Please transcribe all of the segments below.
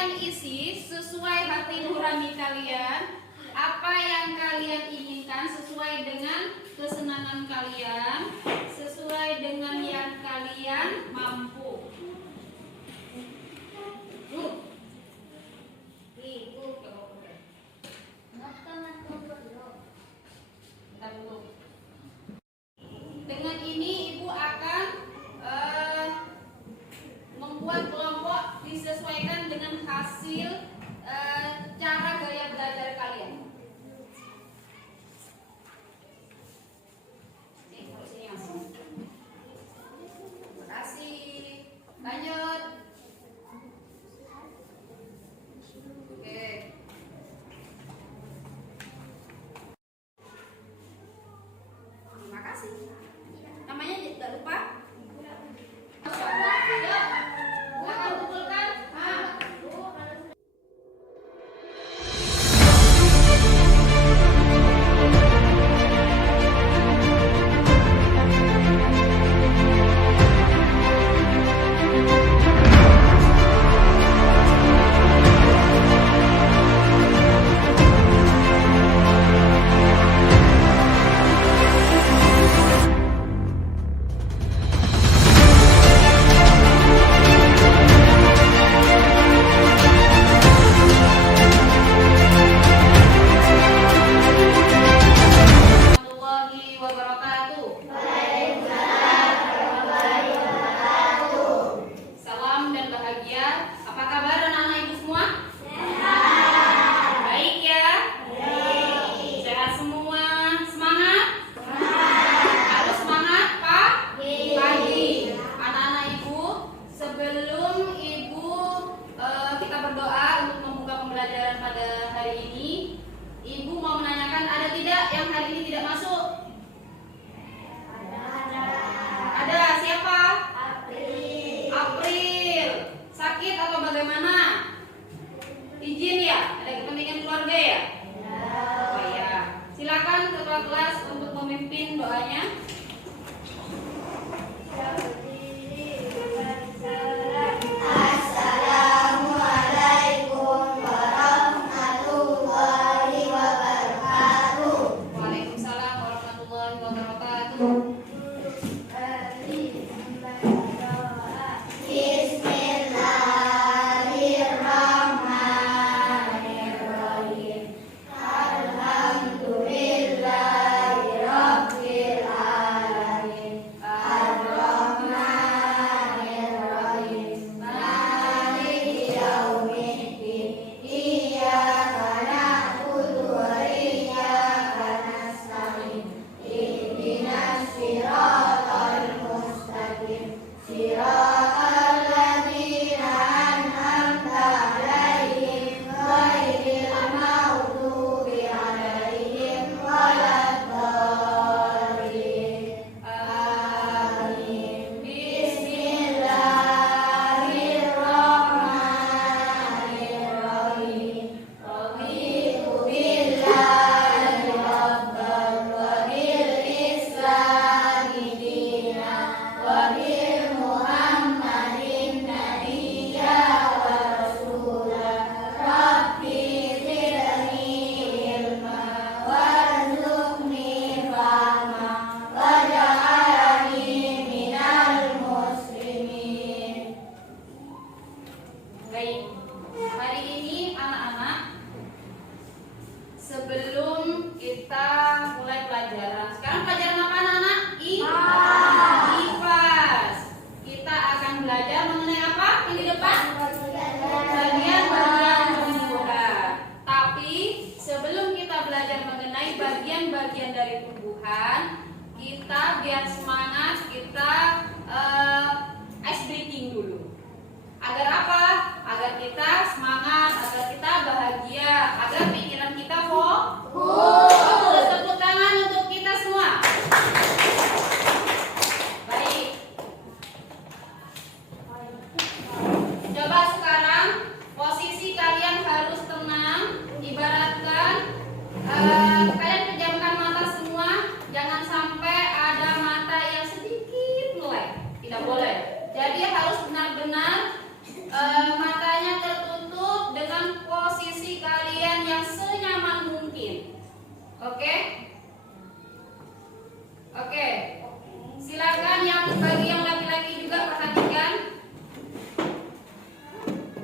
kalian isi sesuai hati nurani kalian. Apa yang kalian inginkan sesuai dengan kesenangan kalian, sesuai dengan yang kalian mampu. Dengan ini ibu akan membuat kelompok disesuaikan dengan hasil cara gaya belajar kalian. Terima kasih. Lanjut. Oke. Terima kasih. Namanya tidak lupa. Silakan kumpulkan. Warahmatullahi wabarakatuh. Salam dan bahagia. Apa kabar anak-anak ibu semua? Baik ya? Sehat semua? Semangat? Harus semangat pagi. Anak-anak ibu, sebelum ibu kita berdoa untuk membuka pembelajaran pada hari ini, ibu mau menanyakan, ada tidak yang hari ini tidak masuk? Ada. Siapa? April. Sakit atau bagaimana? Izin ya? Ada kepentingan keluarga ya? Oh ya. Silakan ketua kelas untuk memimpin doanya. Waalaikumsalam warahmatullahi wabarakatuh. Baik, hari ini anak-anak, sebelum kita mulai pelajaran, sekarang pelajaran apa anak-anak? IPAS. Kita akan belajar mengenai apa yang di depan? Bagian-bagian tumbuhan. Tapi sebelum kita belajar mengenai bagian-bagian dari tumbuhan, kita biar semangat, kita ice breathing dulu. Agar apa? Agar kita semangat, agar kita bahagia, agar pikiran kita fokus. Tepuk tangan untuk kita semua. Baik. Coba sekarang posisi kalian harus tenang. Ibaratkan kalian pejamkan mata semua. Jangan sampai ada mata yang sedikit melek. Tidak boleh. Jadi harus benar-benar matanya tertutup Oke? Oke. Silakan yang bagi yang laki-laki juga perhatikan.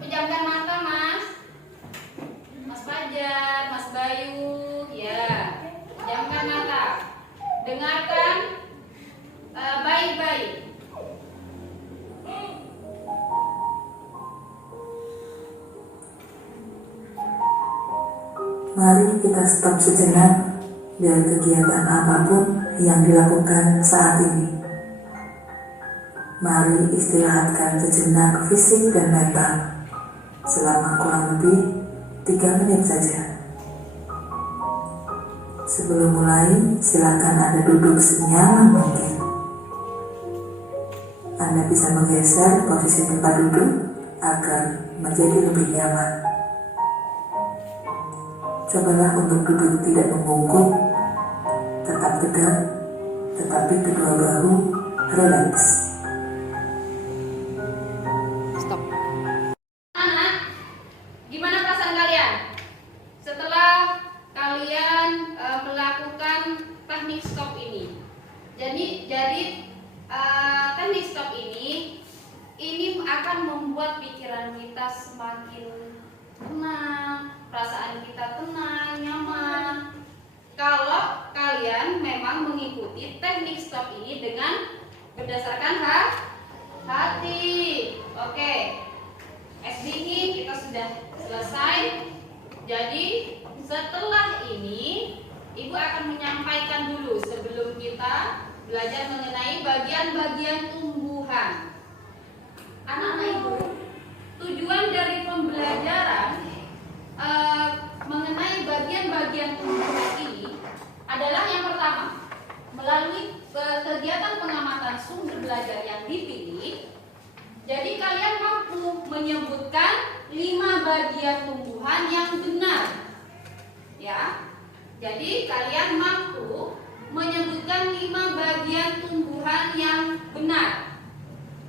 Pejamkan mata, Mas. Mas Fajar, Mas Bayu, ya. Pejamkan mata. Dengarkan baik-baik. Mari kita stop sejenak dari kegiatan apapun yang dilakukan saat ini. Mari istirahatkan sejenak fisik dan mental selama kurang lebih 3 menit saja. Sebelum mulai, silakan Anda duduk senyaman mungkin. Anda bisa menggeser posisi tempat duduk agar menjadi lebih nyaman. Cobalah untuk duduk tidak membungkuk, tetap tegak, tetapi kedua bahu rileks. Stop. Anak, gimana perasaan kalian setelah kalian melakukan teknik stop ini? Jadi teknik stop ini akan membuat pikiran kita semakin tenang, perasaan kita tenang, nyaman. Kalau kalian memang mengikuti teknik stop ini dengan berdasarkan hati. Oke. Es dingin kita sudah selesai. Jadi setelah ini Ibu akan menyampaikan dulu sebelum kita belajar mengenai bagian-bagian tumbuhan. Anak-anak Ibu, tujuan dari pembelajaran mengenai bagian-bagian tumbuhan ini adalah yang pertama, melalui kegiatan pengamatan sumber belajar yang dipilih. Jadi kalian mampu menyebutkan 5 bagian tumbuhan yang benar. Ya. Jadi kalian mampu menyebutkan 5 bagian tumbuhan yang benar.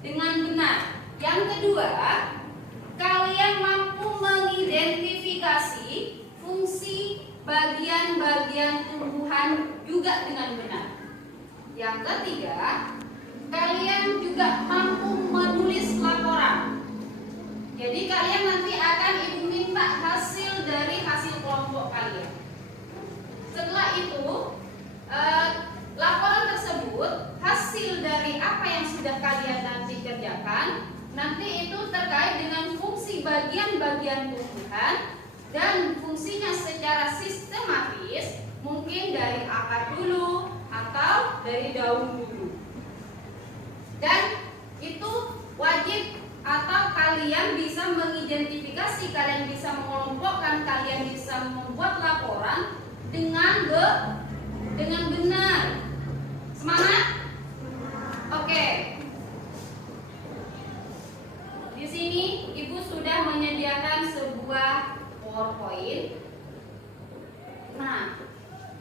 Dengan benar. Yang kedua, kalian mampu mengidentifikasi fungsi bagian-bagian tumbuhan juga dengan benar. Yang ketiga, kalian juga mampu menulis laporan. Jadi kalian nanti akan Ibu minta hasil dari hasil kelompok kalian. Setelah itu, laporan tersebut hasil dari apa yang sudah kalian nanti kerjakan. Nanti itu terkait dengan fungsi bagian-bagian tumbuhan dan fungsinya secara sistematis, mungkin dari akar dulu atau dari daun dulu. Dan itu wajib atau kalian bisa mengidentifikasi, kalian bisa mengelompokkan, kalian bisa membuat laporan dengan benar. Semangat? Oke. Di sini Ibu sudah menyediakan sebuah PowerPoint. Nah,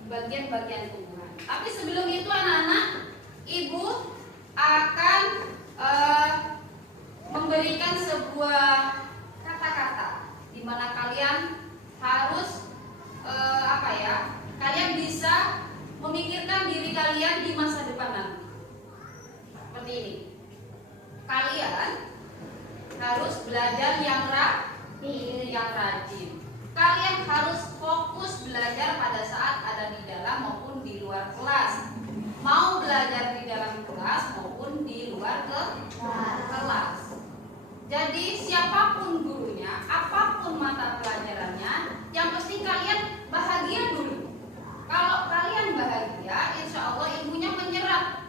bagian-bagian tumbuhan. Tapi sebelum itu anak-anak, Ibu akan memberikan sebuah kata-kata di mana kalian harus kalian bisa memikirkan diri kalian di masa depan nanti. Seperti ini. Kalian harus belajar yang rajin. Kalian harus fokus belajar pada saat ada di dalam maupun di luar kelas. Mau belajar di dalam kelas maupun di luar kelas. Jadi siapapun gurunya, apapun mata pelajarannya, yang penting kalian bahagia dulu. Kalau kalian bahagia, insya Allah ilmunya menyerap.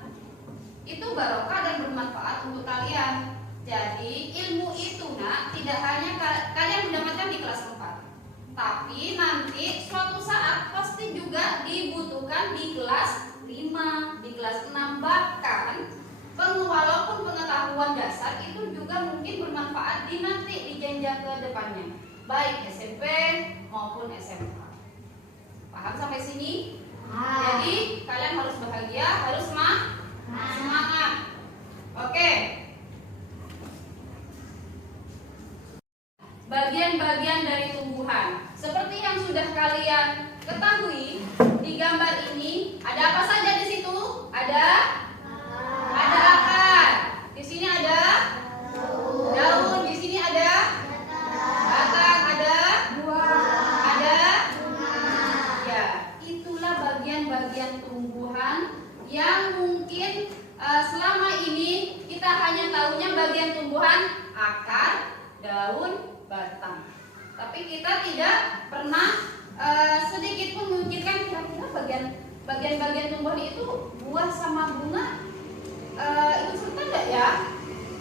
Itu barokah dan bermanfaat untuk kalian. Jadi ilmu itu tidak hanya kalian mendapatkan di kelas 4, tapi nanti suatu saat pasti juga dibutuhkan di kelas 5, di kelas 6, bahkan walaupun pengetahuan dasar itu juga mungkin bermanfaat di nanti di jenjang ke depannya, baik SMP maupun SMK. Paham sampai sini? Jadi kalian harus bahagia, harus semangat. Oke. Bagian-bagian dari tumbuhan. Seperti yang sudah kalian ketahui, di gambar ini ada apa saja di situ? Ada akar. Di sini ada daun. Di sini ada batang. Ada ya. Itulah bagian-bagian tumbuhan yang mungkin selama ini kita hanya tahunya bagian tumbuhan akar, daun, batang. Tapi kita tidak pernah sedikit pun memikirkan kira-kira bagian-bagian tumbuhan itu buah sama bunga itu serta enggak ya?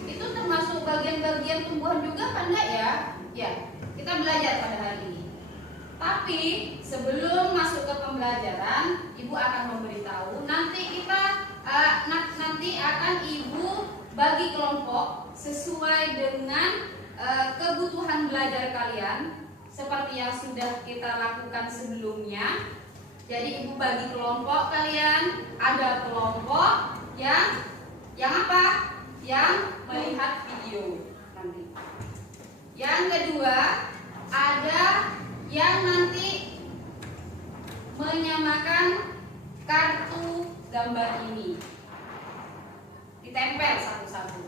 Itu termasuk bagian-bagian tumbuhan juga kan enggak ya? Ya, kita belajar pada hari ini. Tapi sebelum masuk ke pembelajaran, Ibu akan memberitahu nanti akan Ibu bagi kelompok sesuai dengan kebutuhan belajar kalian seperti yang sudah kita lakukan sebelumnya. Jadi Ibu bagi kelompok kalian, ada kelompok yang apa? Yang melihat video nanti. Yang kedua, ada yang nanti menyamakan kartu gambar ini. Ditempel satu-satu.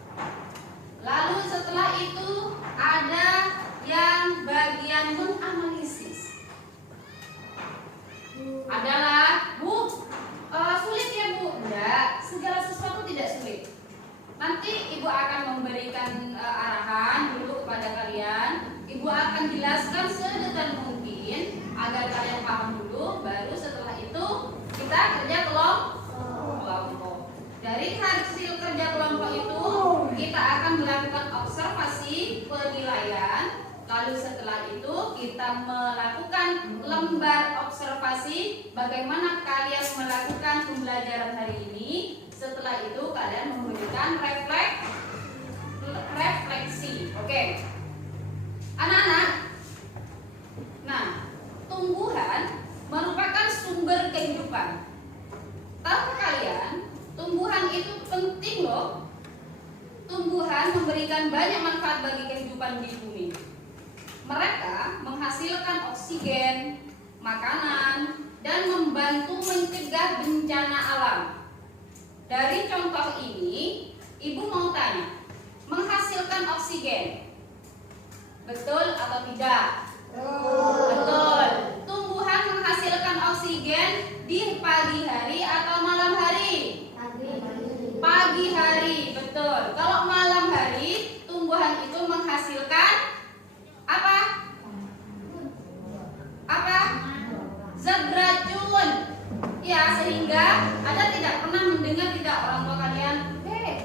Lalu setelah itu ada yang bagian menganalisis. Adalah, Bu, sulit ya Bu? Enggak, segala sesuatu tidak sulit. Nanti Ibu akan memberikan arahan dulu kepada kalian. Ibu akan jelaskan sedetail mungkin agar kalian paham dulu. Baru setelah itu kita kerja kelompok. Dari hasil kerja kelompok itu kita akan melakukan observasi penilaian. Lalu setelah itu kita melakukan lembar observasi bagaimana kalian melakukan pembelajaran hari ini. Setelah itu kalian memberikan refleksi. Oke. Anak-anak. Nah, tumbuhan merupakan sumber kehidupan. Tahukah kalian, tumbuhan itu penting loh. Tumbuhan memberikan banyak manfaat bagi kehidupan di bumi. Mereka menghasilkan oksigen, makanan, dan membantu mencegah bencana alam. Dari contoh ini, Ibu mau tanya, menghasilkan oksigen, betul atau tidak? Betul. Tumbuhan menghasilkan oksigen di pagi hari atau malam hari? Pagi hari, betul. Kalau malam hari, tumbuhan itu menghasilkan apa? Zat beracun. Ya, sehingga ada tidak pernah mendengar tidak orang tua kalian,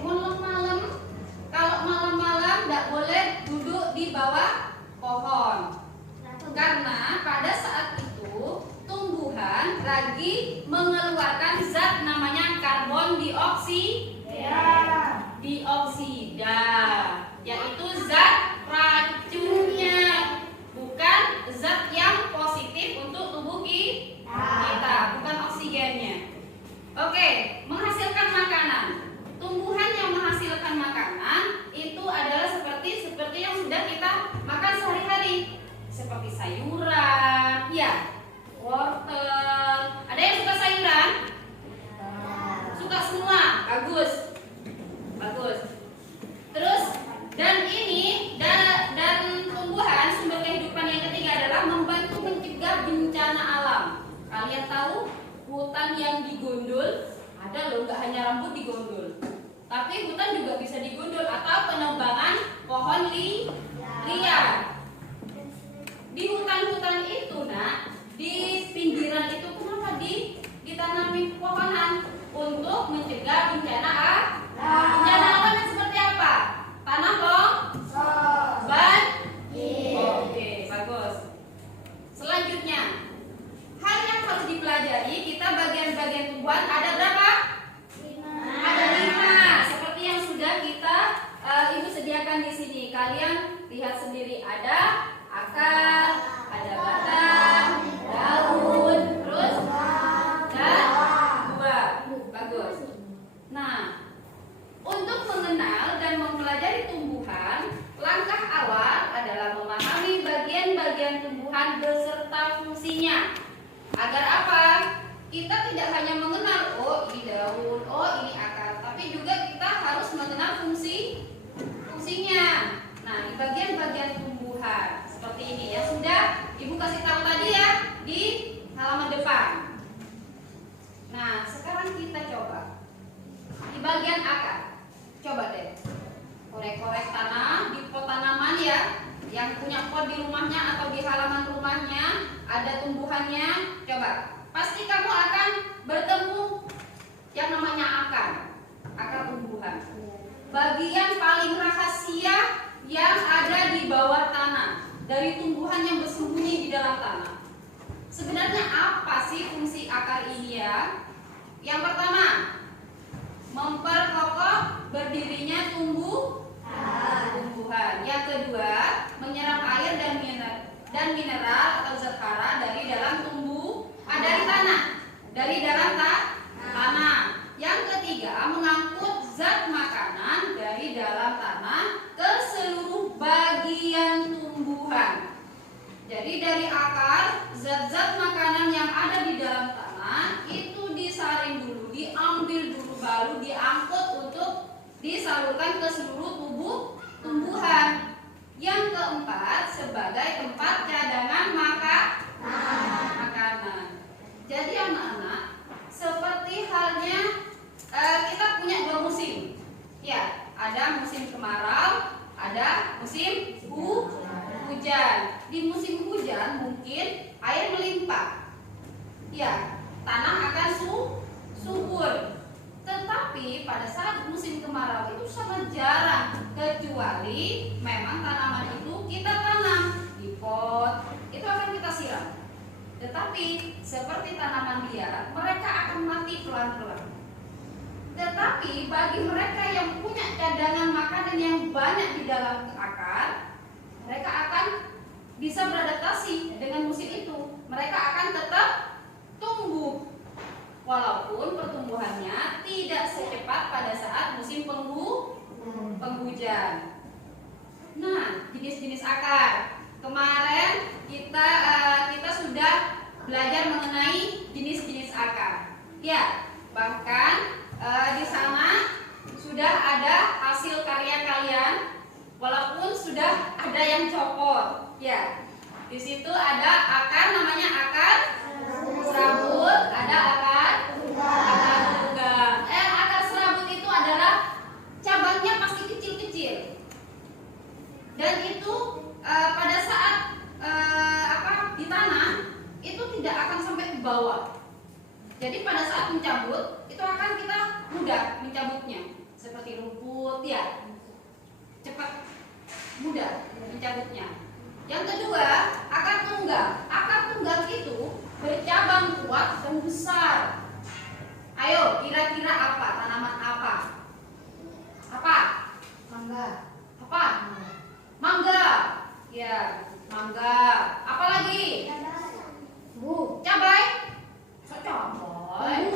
malam-malam, kalau malam-malam tidak boleh duduk di bawah pohon. Karena pada saat itu tumbuhan lagi mengeluarkan zat namanya karbon dioksida, yaitu zat racunnya, bukan zat yang positif untuk tubuh kita, bukan oksigennya. Oke, menghasilkan makanan. Tumbuhan yang menghasilkan makanan itu adalah seperti yang sudah kita makan sehari-hari, seperti sayuran, ya, wortel. Ada yang suka sayuran? Suka semua, bagus. Terus dan tumbuhan sumber kehidupan yang ketiga adalah membantu mencegah bencana alam. Kalian tahu hutan yang digondol ada loh, nggak hanya rambut digondol, tapi hutan juga bisa digondol atau penebangan pohon liar. Di hutan-hutan itu, di pinggiran itu kenapa ditanami pohonan? Untuk mencegah bencana alam yang seperti apa? Tanah longsor. Oke, bagus. Selanjutnya, hal yang harus dipelajari kita bagian-bagian tumbuhan ada berapa? 5. Ada 5. Seperti yang sudah kita Ibu sediakan di sini. Kalian lihat sendiri, ada akar, ada batang, daun, terus dan buah. Bagus. Nah, untuk mengenal dan mempelajari tumbuhan, langkah awal adalah memahami bagian-bagian tumbuhan beserta fungsinya. Agar apa? kita tidak hanya mengenal oh ini daun, oh ini akar, tapi juga kita harus mengenal fungsinya. Nah, di bagian-bagian tumbuhan seperti ini ya, sudah Ibu kasih tahu tadi ya di halaman depan. Nah, sekarang kita coba di bagian akar. Coba deh korek-korek tanah di pot tanaman ya, yang punya pot di rumahnya atau di halaman rumahnya ada tumbuhannya. Coba, pasti kamu akan bertemu yang namanya akar tumbuhan. Bagian paling rahasia yang ada di bawah tanah dari tumbuhan yang bersembunyi di dalam tanah. Sebenarnya apa sih fungsi akar ini ya? Yang pertama, memperkokoh berdirinya tumbuhan. Yang kedua, menyerap air dan mineral atau zat hara dari dalam tanah. Yang ketiga, mengangkut zat makanan dari dalam tanah ke seluruh bagian tumbuhan. Jadi dari akar, zat-zat makanan yang ada di dalam tanah itu disaring dulu, diambil dulu, baru diangkut untuk disalurkan ke seluruh tumbuhan. Yang keempat, sebagai tempat cadangan makanan. Jadi anak-anak, seperti halnya kita punya dua musim. Ya, ada musim kemarau, ada musim hujan. Di musim hujan mungkin air melimpah. Ya, tanah akan subur. Tetapi pada saat musim kemarau itu sangat jarang, kecuali memang tanaman itu kita tanam di pot, itu akan kita siram. Tetapi seperti tanaman liar, mereka akan mati pelan-pelan. Tetapi bagi mereka yang punya cadangan makanan yang banyak di dalam akar, mereka akan bisa beradaptasi dengan musim itu. Mereka akan tetap tumbuh walaupun pertumbuhannya tidak secepat pada saat musim penghujan. Nah, jenis-jenis akar. Kemarin kita sudah belajar mengenai jenis-jenis akar. Ya, bahkan di sana sudah ada hasil karya kalian, walaupun sudah ada yang copot. Ya, di situ ada akar namanya akar serabut, ada akar tunggang. Akar serabut itu adalah cabangnya pasti kecil-kecil, dan itu pada saat di tanah itu tidak akan sampai ke bawah. Jadi pada saat mencabut itu akan kita mudah mencabutnya, seperti rumput ya, cepat mudah mencabutnya. Yang kedua, akar tunggang. Akar tunggang itu bercabang kuat dan besar. Ayo, kira-kira apa? Tanaman apa? Apa? Mangga. Apa? Mangga. Ya, mangga. Apa lagi? Bu. Cabai. Kok cabai?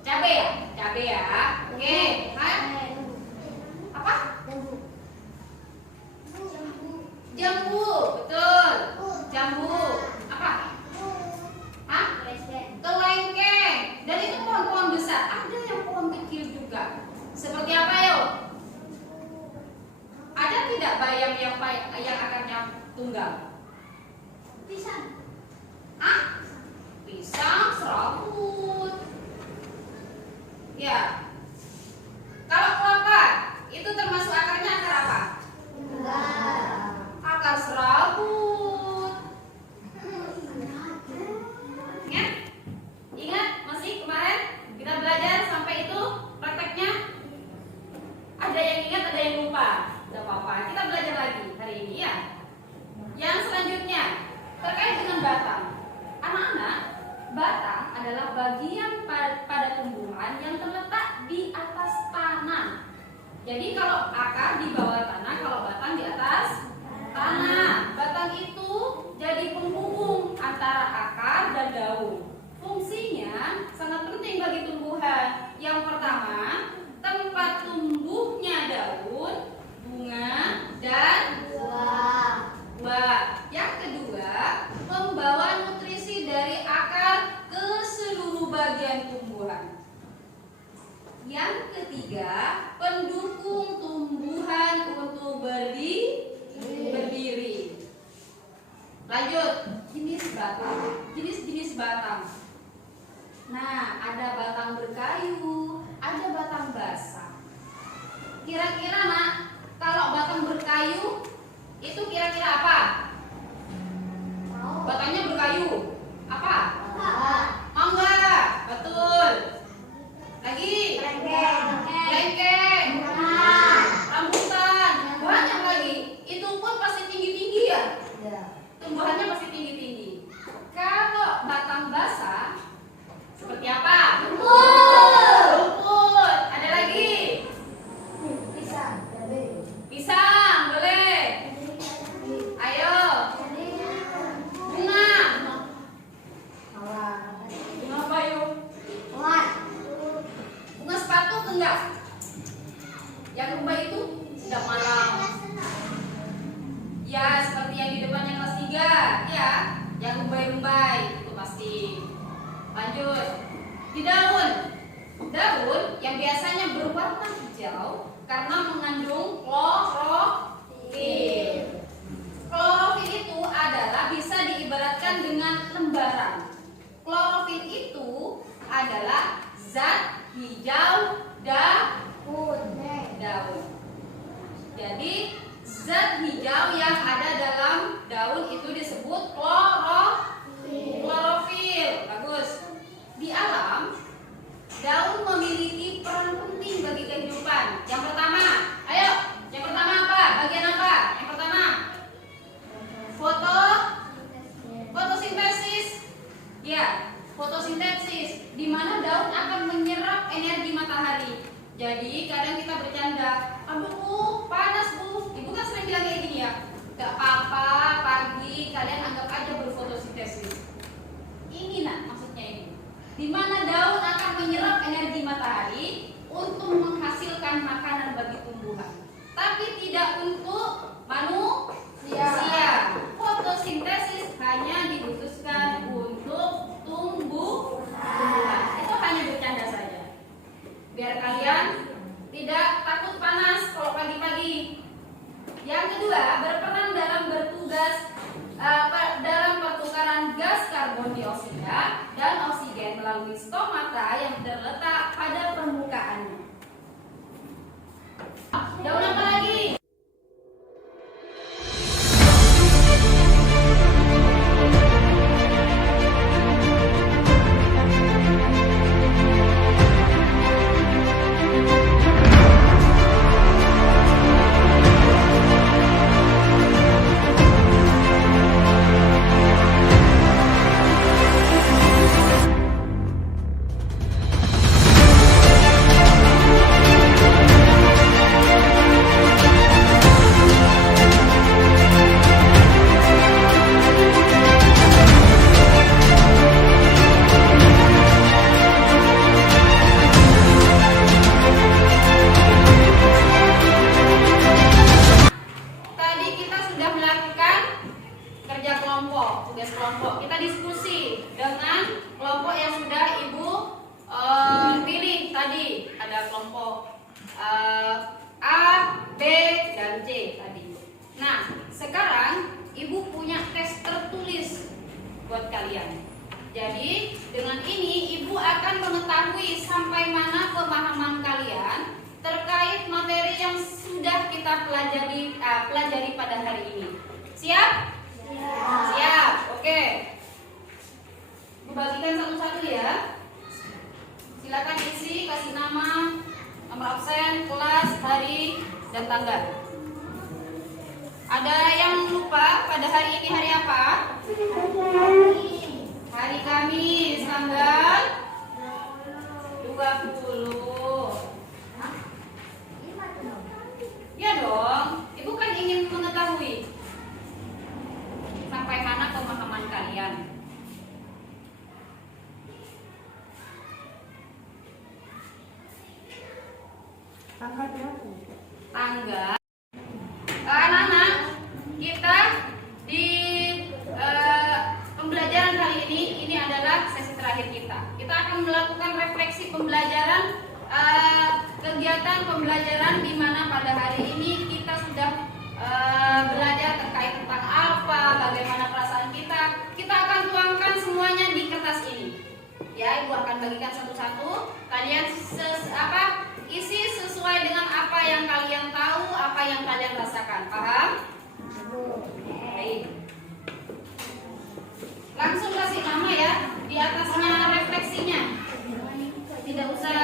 Cabai ya? Cabai ya. Oke. Apa? Jambu. Betul. Jambu. Apa? Hah? Kelengkeng. Dan itu pohon-pohon besar. Ada yang pohon kecil juga. Seperti apa yuk? Ada tidak bayam yang akarnya tunggal? Pisang. Ah? Pisang, serabut. Ya. Kalau kelapa, itu termasuk akarnya akar apa? Akar serabut. Ingat masih kemarin kita belajar sampai itu prakteknya. Ada yang ingat, ada yang lupa. Tidak apa-apa, kita belajar lagi hari ini ya. Yang selanjutnya terkait dengan batang. Anak-anak, batang adalah bagian pada tumbuhan yang terletak di atas tanah. Jadi kalau akar di bawah tanah, kalau batang di atas tanah. Batang itu jadi penghubung antara akar dan daun. Fungsinya sangat penting bagi tumbuhan. Yang pertama, tempat tumbuhnya daun, bunga, dan buah. Yang kedua, membawa nutrisi dari akar ke seluruh ketiga, pendukung tumbuhan untuk berdiri. Lanjut, jenis-jenis batang. Nah, ada batang berkayu, ada batang basah. Kira-kira nak, kalau batang berkayu itu kira-kira apa? Batangnya berkayu. Apa? Mangga. Betul. Lagi? Lengkeng. Rambutan. Banyak lagi. Itu pun pasti tinggi-tinggi ya? Tumbuhannya pasti tinggi-tinggi. Kalau batang basah seperti apa? Rumput. Ada lagi? Pisang, boleh. Ayo. Bunga. Bunga apa yuk? Bunga sepatu enggak? Yang rumbai itu tidak malam. Ya, seperti yang di depannya kelas 3. Ya, yang rumbai-rumbai itu pasti. Lanjut. Di daun yang biasanya berwarna hijau karena mengandung klorofil. Klorofil itu adalah bisa diibaratkan dengan lembaran. Klorofil itu adalah zat hijau daun. Jadi zat hijau yang ada dalam daun itu disebut klorofil. Bagus. Di alam, daun memiliki peran penting bagi kehidupan. Yang pertama, ayo. Yang pertama apa? Bagian apa? Yang pertama, fotosintesis. Ya, fotosintesis. Di mana daun akan menyerap energi matahari. Jadi kadang kita bercanda, aduh Bu, panas Bu. Ibu kan sering bilang kayak gini ya. Gak apa-apa, pagi kalian anggap aja berfotosintesis. Ini nak maksudnya ini. Di mana daun akan menyerap energi matahari untuk menghasilkan makanan bagi tumbuhan, tapi tidak untuk manusia. Fotosintesis hanya dibutuhkan untuk tumbuhan. Itu hanya bercanda saja, biar kalian tidak takut panas kalau pagi-pagi. Yang kedua, berperan dalam bertugas dalam pertukaran gas karbon dioksida dan oksigen melalui stomata yang terletak pada permukaannya. Daun apa lagi? Tugas kelompok. Kita diskusi dengan kelompok yang sudah Ibu pilih tadi. Ada kelompok A, B, dan C tadi. Nah, sekarang Ibu punya tes tertulis buat kalian. Jadi, dengan ini Ibu akan mengetahui sampai mana pemahaman kalian terkait materi yang sudah kita pelajari pada hari ini. Siap? Siap, oke. Bagikan satu-satu ya. Silakan isi, kasih nama, nomor absen, kelas, hari, dan tanggal. Ada yang lupa pada hari ini hari apa? Hari Kamis, tanggal 20. Hah? Ya dong, Ibu kan ingin mengetahui sampai mana pemahaman kalian. Tanggal berapa? Tanggal. Anak-anak, kita di pembelajaran kali ini adalah sesi terakhir kita. Kita akan melakukan refleksi pembelajaran kegiatan pembelajaran di mana pada hari ini kita sudah belajar terkait tentang apa, bagaimana perasaan kita. Kita akan tuangkan semuanya di kertas ini. Ya, Ibu akan bagikan satu-satu. Kalian isi sesuai dengan apa yang kalian tahu, apa yang kalian rasakan. Paham? Baik. Langsung kasih nama ya. Di atasnya refleksinya. Tidak usah.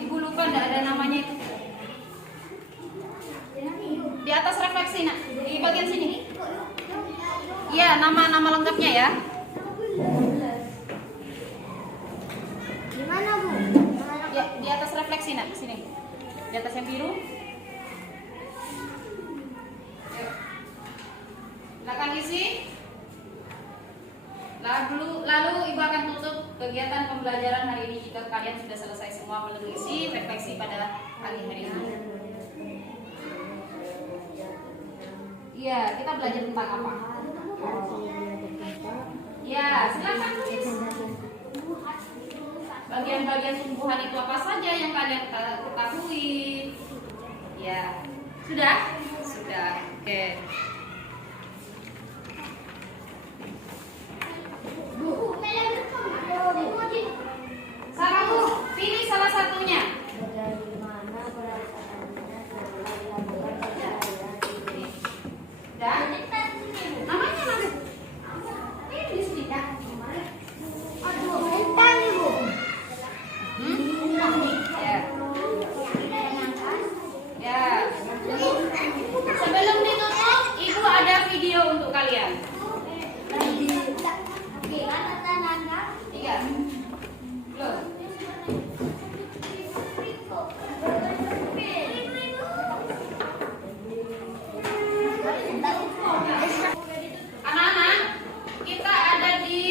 Ibu lupa tidak ada namanya itu. Di atas refleksi nak. Di bagian sini. Iya, nama-nama lengkapnya ya. Gimana Bu? Ya, di atas refleksi nak, sini. Di atas yang biru. Silakan isi. Lalu Ibu akan tutup kegiatan pembelajaran hari ini jika kalian sudah selesai semua menulis refleksi pada pagi hari ini. Iya, kita belajar tentang apa? Ya, silakan tulis. Bagian-bagian tumbuhan itu apa saja yang kalian ketahui? Ya, sudah? Sudah. Oke. Satu, pilih salah satunya. Dan namanya mana? Ini di sini ya. Ya. Sebelum ditutup, Ibu ada video untuk kalian. Iya. Loh. Anak-anak, kita ada di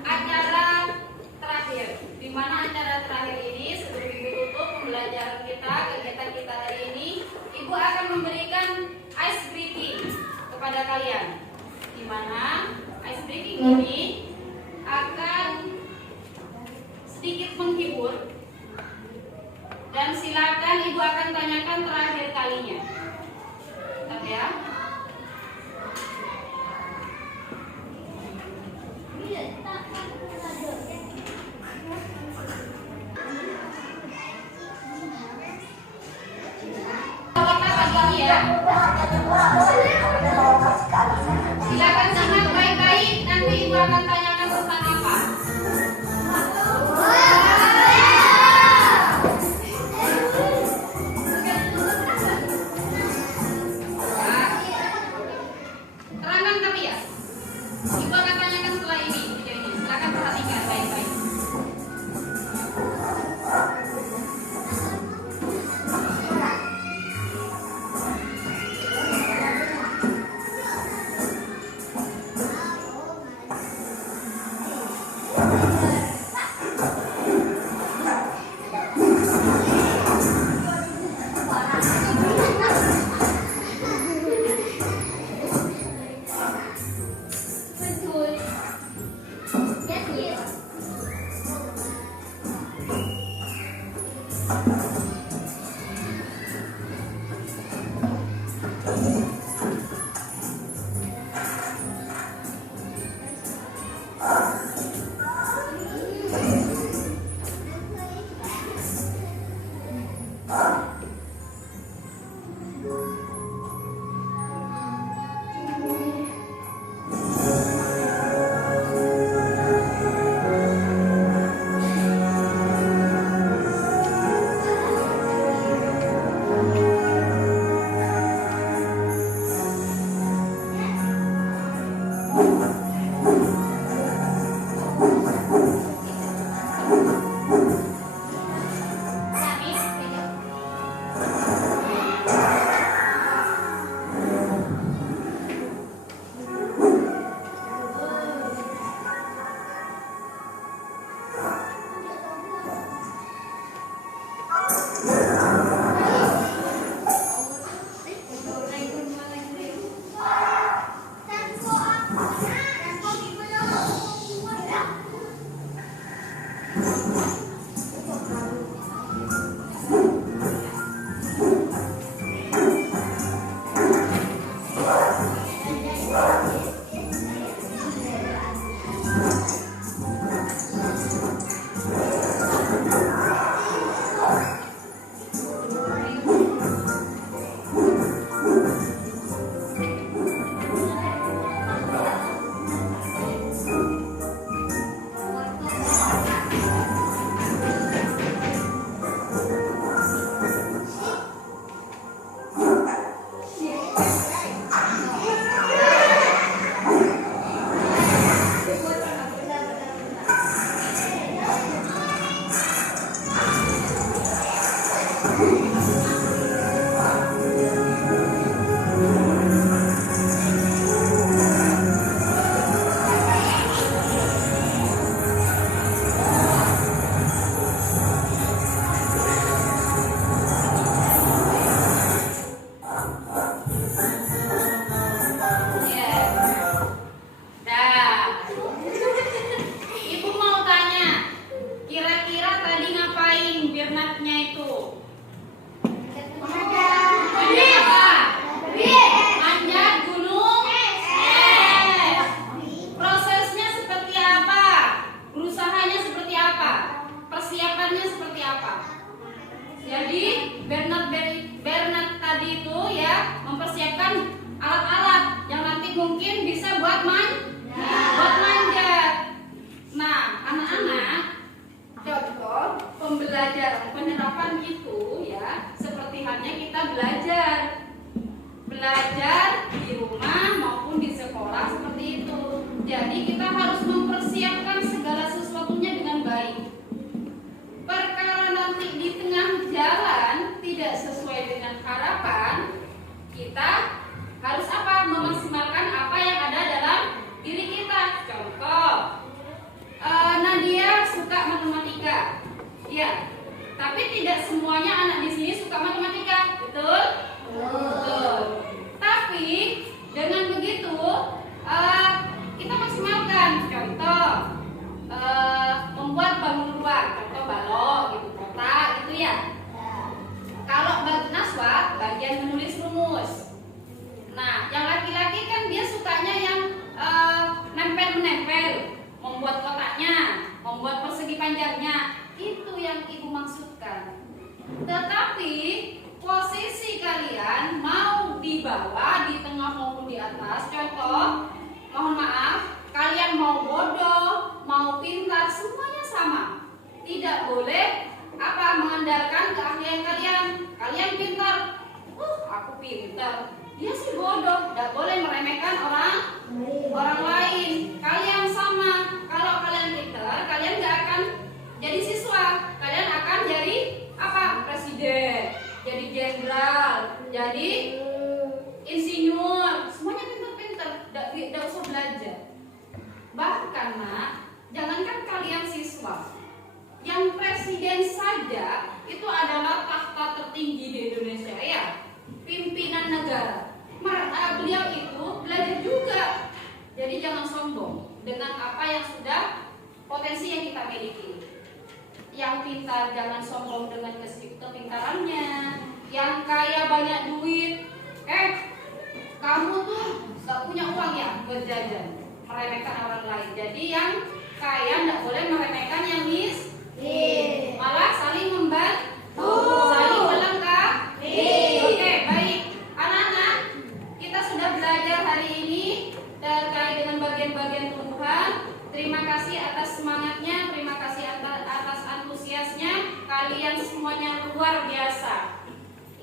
acara terakhir. Di mana acara terakhir ini sebelum Ibu tutup pembelajaran kita, kegiatan kita hari ini, Ibu akan memberikan ice breaking kepada kalian. Di mana ice breaking ini akan sedikit menghibur dan silakan Ibu akan tanyakan terakhir kalinya. Bentar ya. Silakan simak baik-baik, nanti Ibu akan tanyakan tentang apa. Terangkan tapi ya. Ibu akan tanyakan setelah ini video ini. Silakan perhatikan baik-baik. Betul.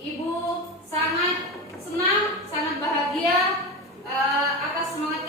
Ibu sangat senang, sangat bahagia atas semangat